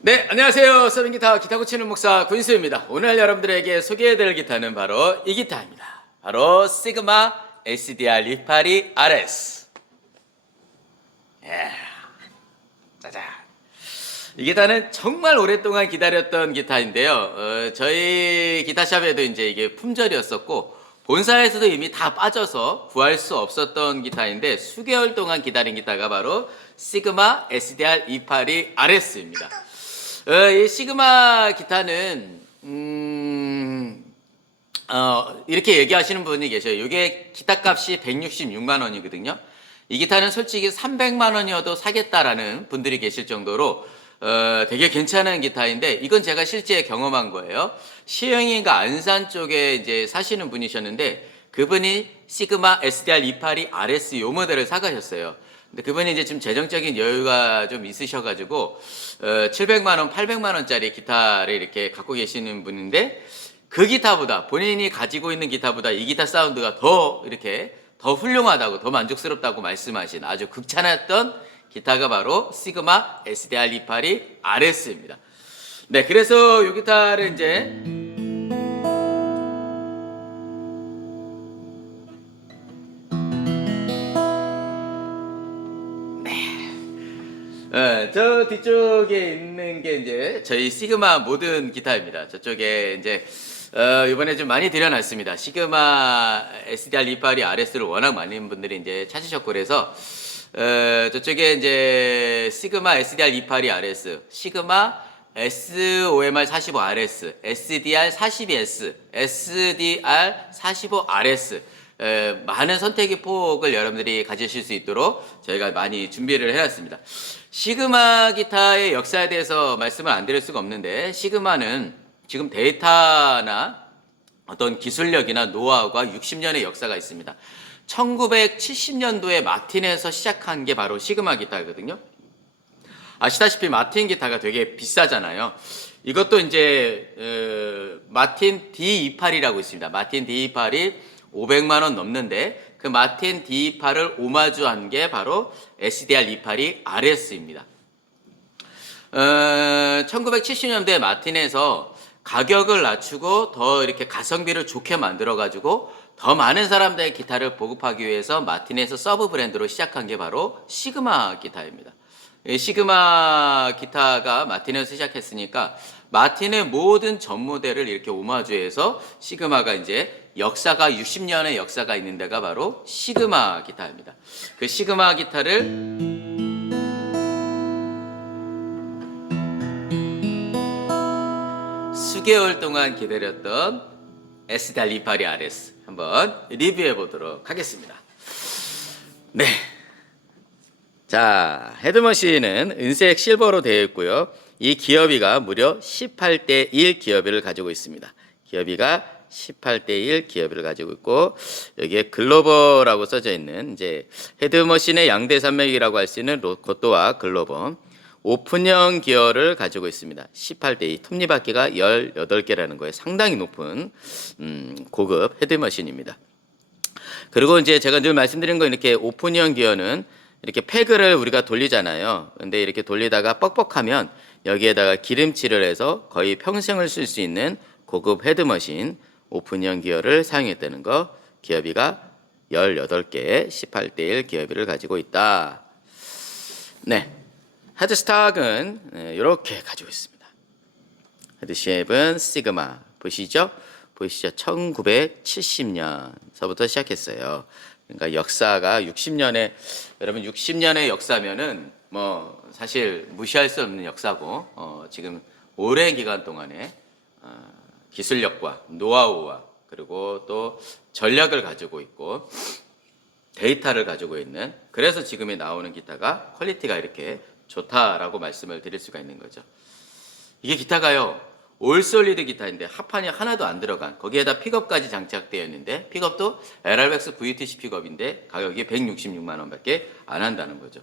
네, 안녕하세요. 서른 기타 기타 고치는 목사 군수입니다. 오늘 여러분들에게 소개해드릴 기타는 바로 이 기타입니다. 바로 시그마 SDR 리파리 RS. 예. 짜잔. 이 기타는 정말 오랫동안 기다렸던 기타인데요. 어, 저희 기타샵에도 이제 이게 품절이었었고 본사에서도 이미 다 빠져서 구할 수 없었던 기타인데 수개월 동안 기다린 기타가 바로 시그마 SDR 282 RS입니다. 어, 이 시그마 기타는 음, 어, 이렇게 얘기하시는 분이 계셔요. 이게 기타 값이 166만 원이거든요. 이 기타는 솔직히 300만 원이어도 사겠다라는 분들이 계실 정도로 어, 되게 괜찮은 기타인데 이건 제가 실제 경험한 거예요. 시흥인가 안산 쪽에 이제 사시는 분이셨는데 그분이 시그마 SDR 282 RS 요 모델을 사가셨어요. 근데 그분이 이제 좀 재정적인 여유가 좀 있으셔가지고 어, 700만 원, 800만 원짜리 기타를 이렇게 갖고 계시는 분인데 그 기타보다 본인이 가지고 있는 기타보다 이 기타 사운드가 더 이렇게 더 훌륭하다고 더 만족스럽다고 말씀하신 아주 극찬했던 기타가 바로 시그마 SDR 282 RS입니다. 네, 그래서 이 기타를 이제 어, 저 뒤쪽에 있는 게 이제 저희 시그마 모든 기타입니다. 저쪽에 이제 어, 이번에 좀 많이 들여놨습니다. 시그마 SDR 리파리 RS를 워낙 많은 분들이 이제 찾으셨고 그래서 어, 저쪽에 이제 시그마 SDR 리파리 RS, 시그마 SOMR 45RS, SDR 42S, SDR 45RS 에, 많은 선택의 폭을 여러분들이 가지실 수 있도록 저희가 많이 준비를 해놨습니다. 시그마 기타의 역사에 대해서 말씀을 안 드릴 수가 없는데 시그마는 지금 데이터나 어떤 기술력이나 노하우가 60년의 역사가 있습니다. 1970년도에 마틴에서 시작한 게 바로 시그마 기타거든요. 아시다시피 마틴 기타가 되게 비싸잖아요. 이것도 이제 어, 마틴 D28이라고 있습니다. 마틴 D28이 500만 원 넘는데 그 마틴 D28을 오마주한 게 바로 SDR 282 RS입니다. 어, 1970년대 마틴에서 가격을 낮추고 더 이렇게 가성비를 좋게 만들어 가지고 더 많은 사람들의 기타를 보급하기 위해서 마틴에서 서브 브랜드로 시작한 게 바로 시그마 기타입니다. 이 시그마 기타가 마틴에서 시작했으니까 마틴의 모든 전 모델을 이렇게 오마주해서 시그마가 이제 역사가 60년의 역사가 있는 데가 바로 시그마 기타입니다. 그 시그마 기타를 수개월 동안 기다렸던 에스달 리파리 RS 한번 리뷰해 보도록 하겠습니다. 네. 자, 헤드머신은 은색 실버로 되어 있고요. 이 기어비가 무려 18대 1 기어비를 가지고 있습니다. 기어비가 18대 1 기어비를 가지고 있고 여기에 글로버라고 써져 있는 이제 헤드머신의 양대 산맥이라고 할 수 있는 로코또와 글로버 오픈형 기어를 가지고 있습니다. 18대 2 톱니바퀴가 18개라는 거에 상당히 높은 음, 고급 헤드머신입니다. 그리고 이제 제가 늘 말씀드린 거 이렇게 오픈형 기어는 이렇게 패그를 우리가 돌리잖아요. 근데 이렇게 돌리다가 뻑뻑하면 여기에다가 기름칠을 해서 거의 평생을 쓸 수 있는 고급 헤드머신 오픈형 기어를 사용했다는 거. 기어비가 18개 18대 1 기어비를 가지고 있다. 네. 헤드스탁은 이렇게 가지고 있습니다. 헤드쉐입은 시그마 보시죠? 보이시죠? 1970년서부터 시작했어요. 그러니까 역사가 60년의 여러분 60년의 역사면은 뭐 사실 무시할 수 없는 역사고 어, 지금 오랜 기간 동안에 어, 기술력과 노하우와 그리고 또 전략을 가지고 있고 데이터를 가지고 있는 그래서 지금에 나오는 기타가 퀄리티가 이렇게 좋다라고 말씀을 드릴 수가 있는 거죠. 이게 기타가요. 올솔리드 기타인데 합판이 하나도 안 들어간 거기에다 픽업까지 장착되어 있는데 픽업도 LRX VTC 픽업인데 가격이 166만 원밖에 안 한다는 거죠.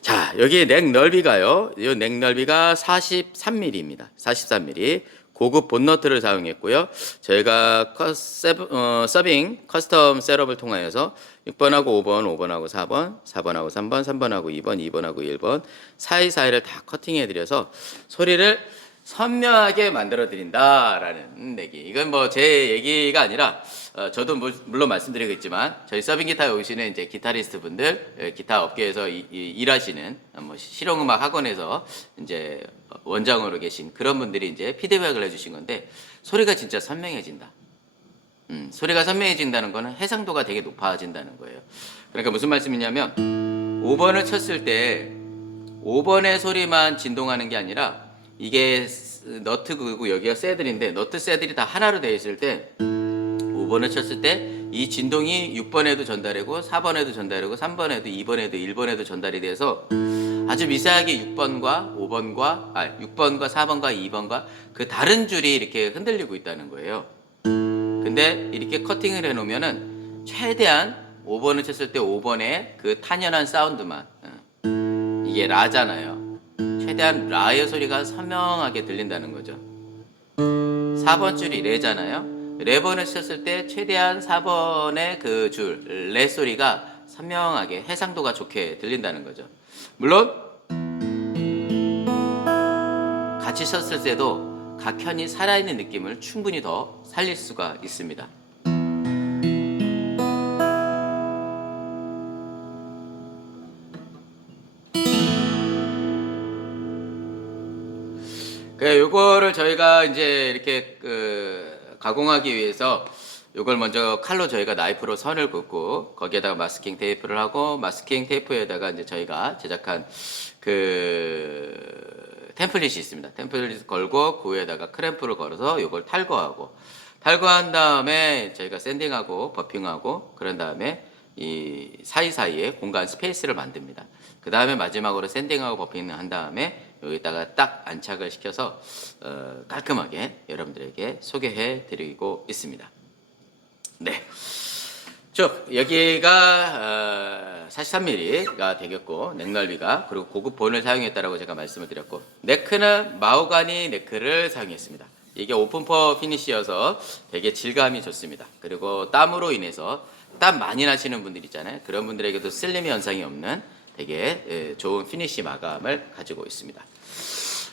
자, 여기 넥 넓이가요. 이넥 넓이가 43mm입니다. 43mm. 고급 본너트를 사용했고요. 저희가 커, 세브, 어, 서빙 커스텀 셋업을 통하여서 6번하고 5번, 5번하고 4번, 4번하고 3번, 3번하고 2번, 2번하고 1번 사이사이를 다 커팅해 드려서 소리를 선명하게 만들어 드린다라는 얘기. 이건 뭐 제 얘기가 아니라 어, 저도 물- 물론 말씀드리겠지만 저희 서빙 기타에 오시는 이제 기타리스트 분들, 예, 기타 업계에서 이- 이- 일하시는 어, 뭐 실용음악 학원에서 이제 원장으로 계신 그런 분들이 이제 피드백을 해주신 건데 소리가 진짜 선명해진다. 음, 소리가 선명해진다는 거는 해상도가 되게 높아진다는 거예요. 그러니까 무슨 말씀이냐면 5번을 쳤을 때 5번의 소리만 진동하는 게 아니라 이게 스- 너트 그리고 여기가 새들인데 너트 새들이 다 하나로 되어 있을 때 5번을 쳤을 때 이 진동이 6번에도 전달되고 4번에도 전달되고 3번에도 2번에도 1번에도 전달이 돼서 아주 미세하게 6번과 5번과 아 6번과 4번과 2번과 그 다른 줄이 이렇게 흔들리고 있다는 거예요. 근데 이렇게 커팅을 해 놓으면은 최대한 5번을 쳤을 때 5번의 그 탄연한 사운드만 어, 이게 라잖아요. 최대한 라의 소리가 선명하게 들린다는 거죠. 4번 줄이 레잖아요. 레번을 쳤을 때 최대한 4번의 그 줄, 레 소리가 선명하게 해상도가 좋게 들린다는 거죠. 물론 같이 쳤을 때도 각현이 살아있는 느낌을 충분히 더 살릴 수가 있습니다. 그 요거를 저희가 이제 이렇게 그 가공하기 위해서 요걸 먼저 칼로 저희가 나이프로 선을 긋고 거기에다가 마스킹 테이프를 하고 마스킹 테이프에다가 이제 저희가 제작한 그 템플릿이 있습니다. 템플릿 걸고 그 위에다가 크램프를 걸어서 요걸 탈거하고 탈거한 다음에 저희가 샌딩하고 버핑하고 그런 다음에 이 사이사이에 공간 스페이스를 만듭니다. 그 다음에 마지막으로 샌딩하고 버핑을 한 다음에 여기다가 딱 안착을 시켜서 어, 깔끔하게 여러분들에게 소개해 드리고 있습니다. 네. 쭉 여기가 어, 43mm가 되겠고 넥 넓이가 그리고 고급 본을 사용했다라고 제가 말씀을 드렸고 네크는 마호가니 네크를 사용했습니다. 이게 오픈퍼 피니시여서 되게 질감이 좋습니다. 그리고 땀으로 인해서 땀 많이 나시는 분들 있잖아요. 그런 분들에게도 슬림 현상이 없는 되게 예, 좋은 피니시 마감을 가지고 있습니다.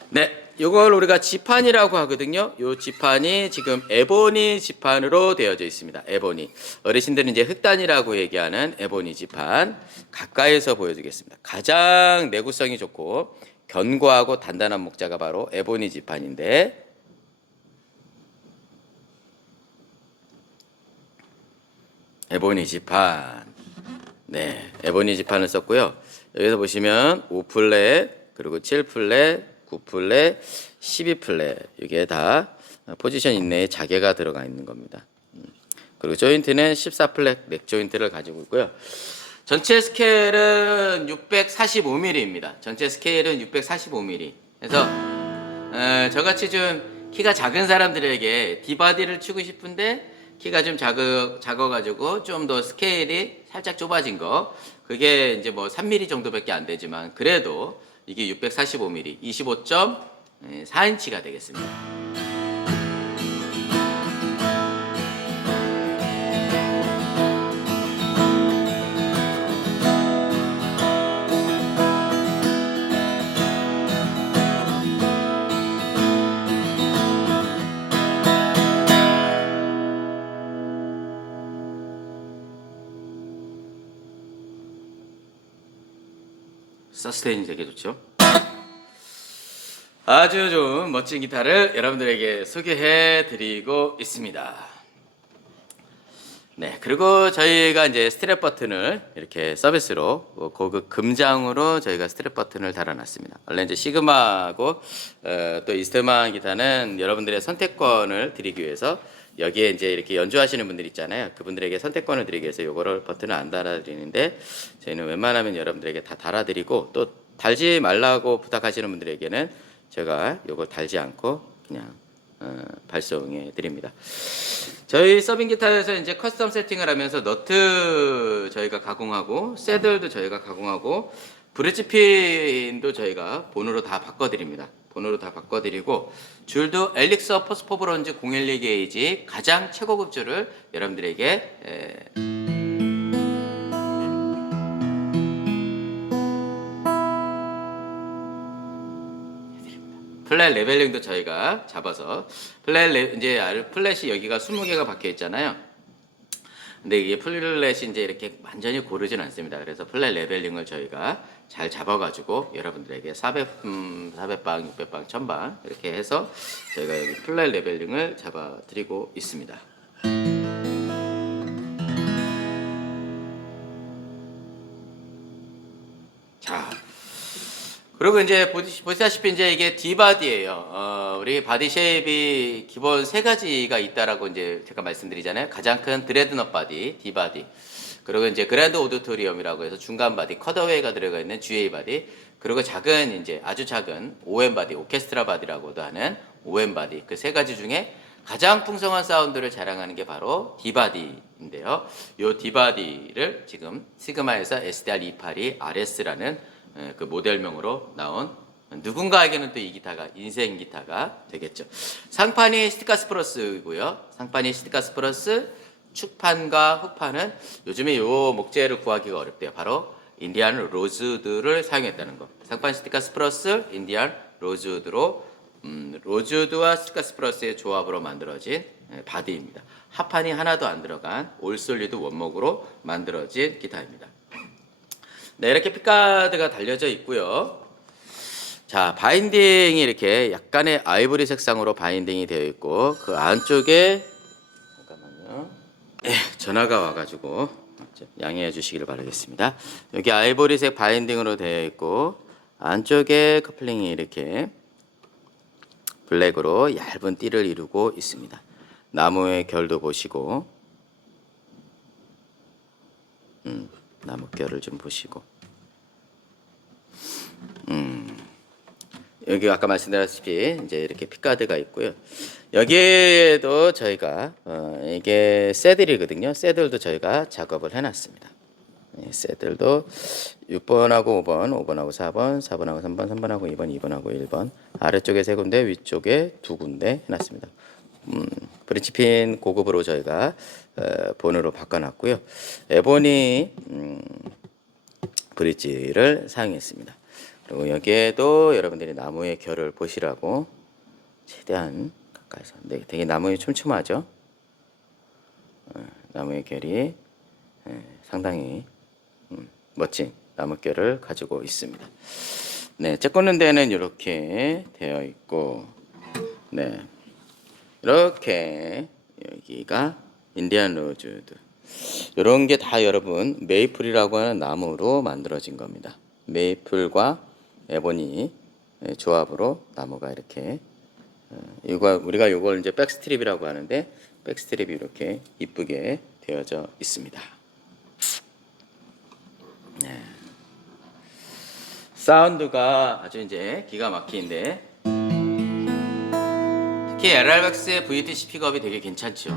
네, 이걸 우리가 지판이라고 하거든요. 이 지판이 지금 에보니 지판으로 되어져 있습니다. 에보니. 어르신들은 이제 흑단이라고 얘기하는 에보니 지판 가까이서 보여주겠습니다. 가장 내구성이 좋고 견고하고 단단한 목자가 바로 에보니 지판인데 에보니 지판. 네, 에보니 지판을 썼고요. 여기서 보시면 5플랫, 그리고 7플랫, 9플랫, 12플랫 이게 다 포지션 인내에 자개가 들어가 있는 겁니다. 음. 그리고 조인트는 14플랫 넥 조인트를 가지고 있고요. 전체 스케일은 645mm입니다. 전체 스케일은 645mm. 그래서 어, 저같이 좀 키가 작은 사람들에게 디바디를 치고 싶은데 키가 좀 작어, 작아가지고 좀 더 스케일이 살짝 좁아진 거 그게 이제 뭐 3mm 정도밖에 안 되지만 그래도 이게 645mm 25.4인치가 되겠습니다. 스테인이 되게 좋죠. 아주 좋은 멋진 기타를 여러분들에게 소개해 드리고 있습니다. 네, 그리고 저희가 이제 스트랩 버튼을 이렇게 서비스로 어, 고급 금장으로 저희가 스트랩 버튼을 달아놨습니다. 원래 이제 시그마하고 어, 또 이스트만 기타는 여러분들의 선택권을 드리기 위해서 여기에 이제 이렇게 연주하시는 분들 있잖아요. 그분들에게 선택권을 드리기 위해서 요거를 버튼을 안 달아드리는데 저희는 웬만하면 여러분들에게 다 달아드리고 또 달지 말라고 부탁하시는 분들에게는 제가 요거 달지 않고 그냥 어, 발송해 드립니다. 저희 서빙 기타에서 이제 커스텀 세팅을 하면서 너트 저희가 가공하고 새들도 저희가 가공하고 브릿지 핀도 저희가 본으로 다 바꿔 드립니다. 본으로 다 바꿔드리고 줄도 엘릭서 포스포 브론즈 012 게이지 가장 최고급 줄을 여러분들에게 에, 플랫 레벨링도 저희가 잡아서 플랫 레, 이제 알- 플랫이 여기가 20개가 박혀 있잖아요. 근데 이게 플랫이 이제 이렇게 완전히 고르진 않습니다. 그래서 플랫 레벨링을 저희가 잘 잡아가지고 여러분들에게 400, 음, 400방, 600방, 1000방 이렇게 해서 저희가 여기 플랫 레벨링을 잡아드리고 있습니다. 자, 그리고 이제 보시, 보시다시피 이제 이게 디바디예요. 어, 우리 바디 쉐입이 기본 세 가지가 있다라고 이제 제가 말씀드리잖아요. 가장 큰 드레드넛 바디, 디바디. 그리고 이제 그랜드 오디토리엄이라고 해서 중간 바디, 컷어웨이가 들어가 있는 GA 바디. 그리고 작은 이제 아주 작은 OM 바디, 오케스트라 바디라고도 하는 OM 바디. 그 세 가지 중에 가장 풍성한 사운드를 자랑하는 게 바로 디바디인데요. 요 디바디를 지금 시그마에서 SDR282 RS라는 예, 그 모델명으로 나온 누군가에게는 또 이 기타가 인생 기타가 되겠죠. 상판이 스티카스 플러스이고요. 상판이 스티카스 플러스 축판과 훅판은 요즘에 요 목재를 구하기가 어렵대요. 바로 인디안 로즈우드를 사용했다는 거. 상판 스티카스 플러스 인디안 로즈우드로 음, 로즈우드와 스티카스 플러스의 조합으로 만들어진 예, 바디입니다. 합판이 하나도 안 들어간 올솔리드 원목으로 만들어진 기타입니다. 네, 이렇게 픽가드가 달려져 있고요. 자, 바인딩이 이렇게 약간의 아이보리 색상으로 바인딩이 되어 있고 그 안쪽에. 예, 전화가 와가지고 좀 양해해 주시기를 바라겠습니다. 여기 아이보리색 바인딩으로 되어 있고 안쪽에 커플링이 이렇게 블랙으로 얇은 띠를 이루고 있습니다. 나무의 결도 보시고 음, 나무 결을 좀 보시고 음, 여기 아까 말씀드렸다시피 이제 이렇게 픽가드가 있고요. 여기에도 저희가 어, 이게 새들이거든요. 새들도 저희가 작업을 해놨습니다. 예, 새들도 6번하고 5번, 5번하고 4번, 4번하고 3번, 3번하고 2번, 2번하고 1번 아래쪽에 세 군데, 위쪽에 두 군데 해놨습니다. 음, 브리치핀 고급으로 저희가 어, 본으로 바꿔놨고요. 에보니 음, 브릿지를 사용했습니다. 그리고 여기에도 여러분들이 나무의 결을 보시라고 최대한 가까이서 네, 되게 나무에 촘촘하죠. 어, 나무의 결이 예, 상당히 음, 멋진 나무결을 가지고 있습니다. 네, 째꽂는 데는 이렇게 되어 있고, 네, 이렇게 여기가 인디안 로즈드. 이런 게 다 여러분 메이플이라고 하는 나무로 만들어진 겁니다. 메이플과 에보니 조합으로 나무가 이렇게 어, 이거 우리가 이걸 이제 백스트립이라고 하는데 백스트립이 이렇게 이쁘게 되어져 있습니다. 네. 사운드가 아주 이제 기가 막히는데 특히 LR박스의 VTC 픽업이 되게 괜찮죠.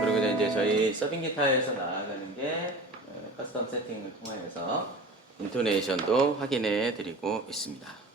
그리고 이제 저희 서빙 기타에서 나아가는 게 어, 커스텀 세팅을 통해서 인토네이션도 확인해 드리고 있습니다.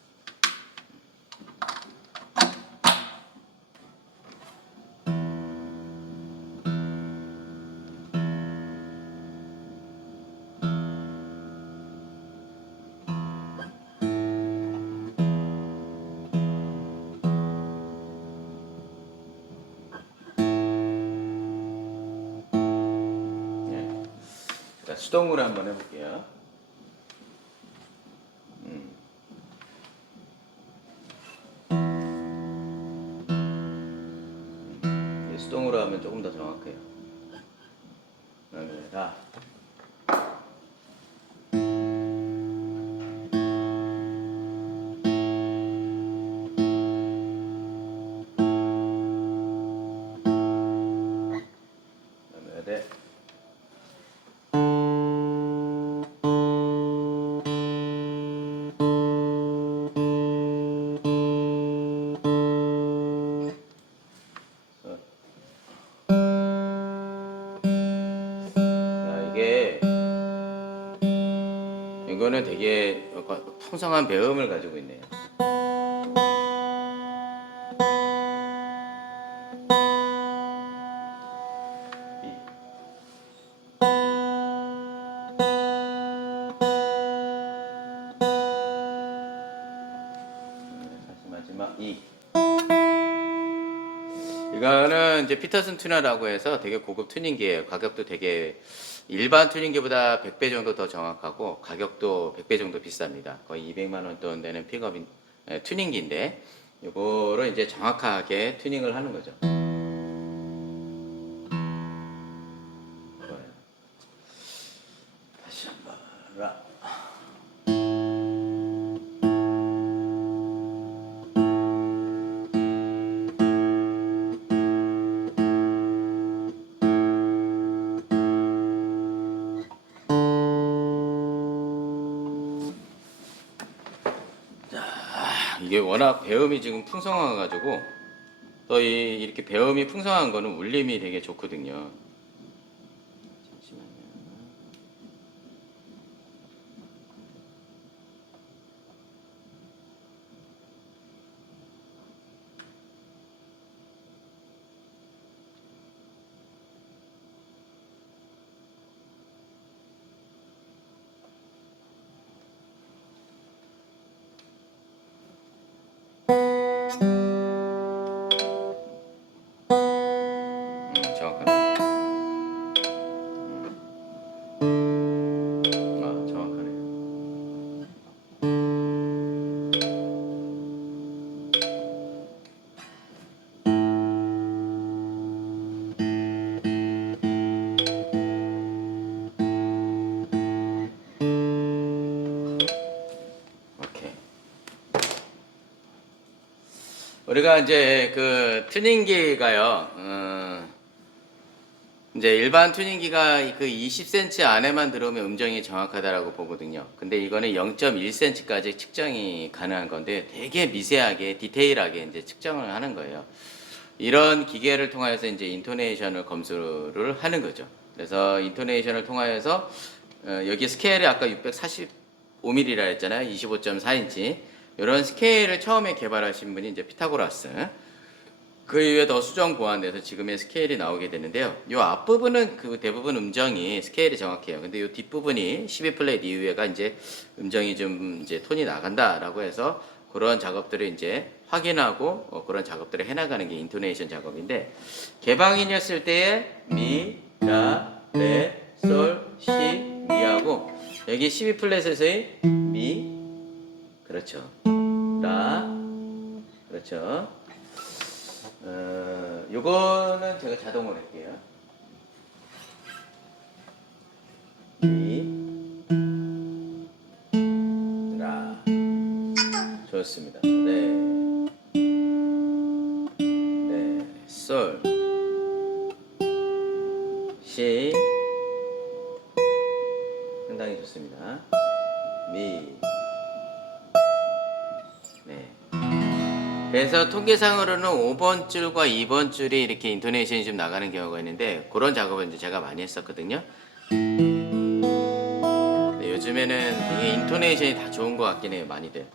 수동으로 하면 조금 더 정확해요. 네, 풍성한 배음을 가지고 있네요. 이제 피터슨 튜너라고 해서 되게 고급 튜닝기예요. 가격도 되게 일반 튜닝기보다 100배 정도 더 정확하고 가격도 100배 정도 비쌉니다. 거의 200만 원 돈 되는 픽업인 에, 튜닝기인데 이거를 이제 정확하게 튜닝을 하는 거죠. 이게 워낙 배음이 지금 풍성해가지고 또 이, 이렇게 배음이 풍성한 거는 울림이 되게 좋거든요. 우리가 이제 그 튜닝기가요, 어, 이제 일반 튜닝기가 그 20cm 안에만 들어오면 음정이 정확하다라고 보거든요. 근데 이거는 0.1cm까지 측정이 가능한 건데 되게 미세하게 디테일하게 이제 측정을 하는 거예요. 이런 기계를 통하여서 이제 인토네이션을 검수를 하는 거죠. 그래서 인토네이션을 통하여서 어, 여기 스케일이 아까 645mm라 했잖아요. 25.4인치. 이런 스케일을 처음에 개발하신 분이 이제 피타고라스. 그 이후에 더 수정 보완돼서 지금의 스케일이 나오게 되는데요. 이 앞부분은 그 대부분 음정이 스케일이 정확해요. 근데 이 뒷부분이 12플랫 이후에가 이제 음정이 좀 이제 톤이 나간다라고 해서 그런 작업들을 이제 확인하고 어, 그런 작업들을 해나가는 게 인토네이션 작업인데 개방인이었을 때의 미, 라, 레, 솔, 시, 미하고 여기 12플랫에서의 미, 그렇죠. 라, 그렇죠. 어, 요거는 제가 자동으로 할게요. 미, 라. 좋습니다. 네. 네. 솔. 시. 상당히 좋습니다. 미. 그래서 통계상으로는 5번 줄과 2번 줄이 이렇게 인토네이션이 좀 나가는 경우가 있는데 그런 작업을 이제 제가 많이 했었거든요. 요즘에는 되게 인토네이션이 다 좋은 것 같긴 해요, 많이들.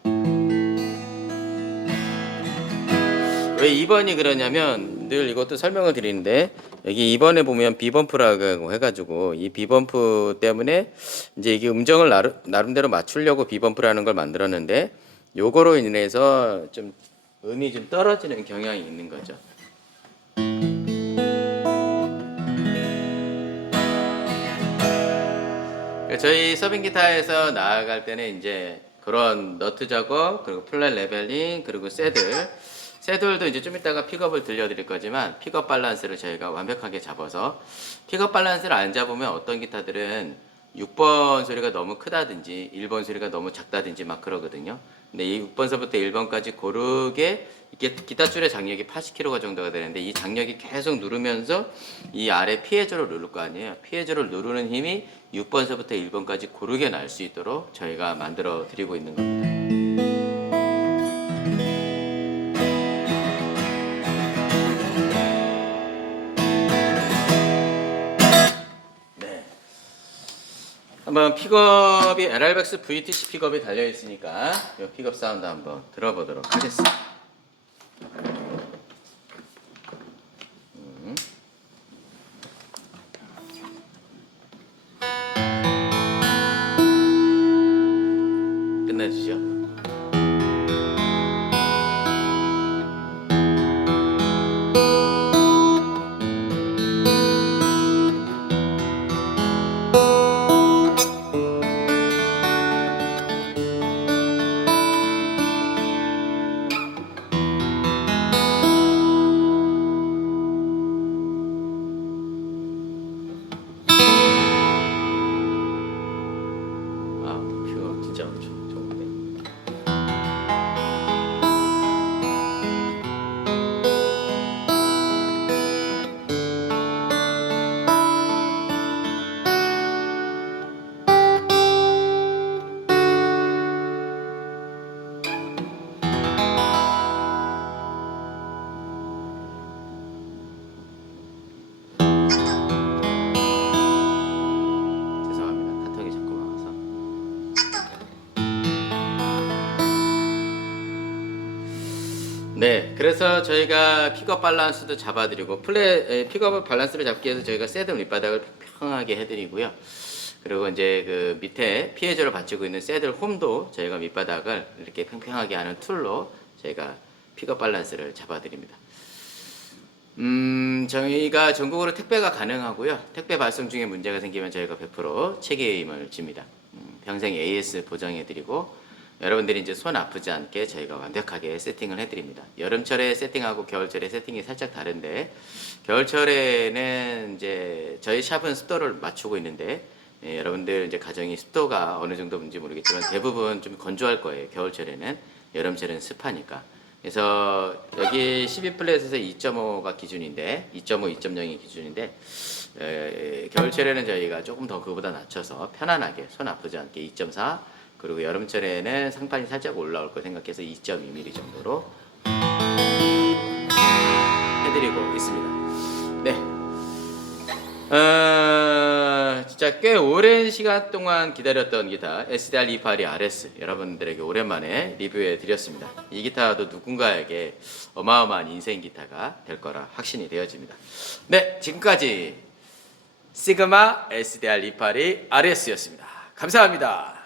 왜 2번이 그러냐면 늘 이것도 설명을 드리는데 여기 2번에 보면 비범프라고 해가지고 이 비범프 때문에 이제 이게 음정을 나름, 나름대로 맞추려고 비범프라는 걸 만들었는데 요거로 인해서 좀 음이 좀 떨어지는 경향이 있는 거죠. 저희 서빙 기타에서 나아갈 때는 이제 그런 너트 작업 그리고 플랫 레벨링 그리고 새들 새들도 이제 좀 이따가 픽업을 들려드릴 거지만 픽업 밸런스를 저희가 완벽하게 잡아서 픽업 밸런스를 안 잡으면 어떤 기타들은 6번 소리가 너무 크다든지 1번 소리가 너무 작다든지 막 그러거든요. 근데 이 6번서부터 1번까지 고르게 이게 기타 줄의 장력이 80kg 정도가 되는데 이 장력이 계속 누르면서 이 아래 피해조를 누를 거 아니에요. 피해조를 누르는 힘이 6번서부터 1번까지 고르게 날 수 있도록 저희가 만들어 드리고 있는 겁니다. 한번 픽업이 LRX VTC 픽업이 달려 있으니까 이 픽업 사운드 한번 들어보도록 하겠습니다. 네, 그래서 저희가 픽업 밸런스도 잡아드리고 플레 에, 픽업 밸런스를 잡기 위해서 저희가 새드 밑바닥을 평평하게 해드리고요. 그리고 이제 그 밑에 피해자를 받치고 있는 새들 홈도 저희가 밑바닥을 이렇게 평평하게 하는 툴로 저희가 픽업 밸런스를 잡아드립니다. 음, 저희가 전국으로 택배가 가능하고요. 택배 발송 중에 문제가 생기면 저희가 100% 책임을 집니다. 음, 평생 AS 보장해드리고 여러분들이 이제 손 아프지 않게 저희가 완벽하게 세팅을 해드립니다. 여름철에 세팅하고 겨울철에 세팅이 살짝 다른데 겨울철에는 이제 저희 샵은 습도를 맞추고 있는데 예, 여러분들 이제 가정이 습도가 어느 정도인지 모르겠지만 대부분 좀 건조할 거예요. 겨울철에는 여름철에는 습하니까. 그래서 여기 12플랫에서 2.5가 기준인데 2.5, 2.0이 기준인데 에, 겨울철에는 저희가 조금 더 그보다 낮춰서 편안하게 손 아프지 않게 2.4 그리고 여름철에는 상판이 살짝 올라올 거 생각해서 2.2mm 정도로 해드리고 있습니다. 네. 어, 진짜 꽤 오랜 시간 동안 기다렸던 기타 SDR 282 RS 여러분들에게 오랜만에 리뷰해 드렸습니다. 이 기타도 누군가에게 어마어마한 인생 기타가 될 거라 확신이 되어집니다. 네, 지금까지 시그마 SDR 282 RS였습니다. 감사합니다.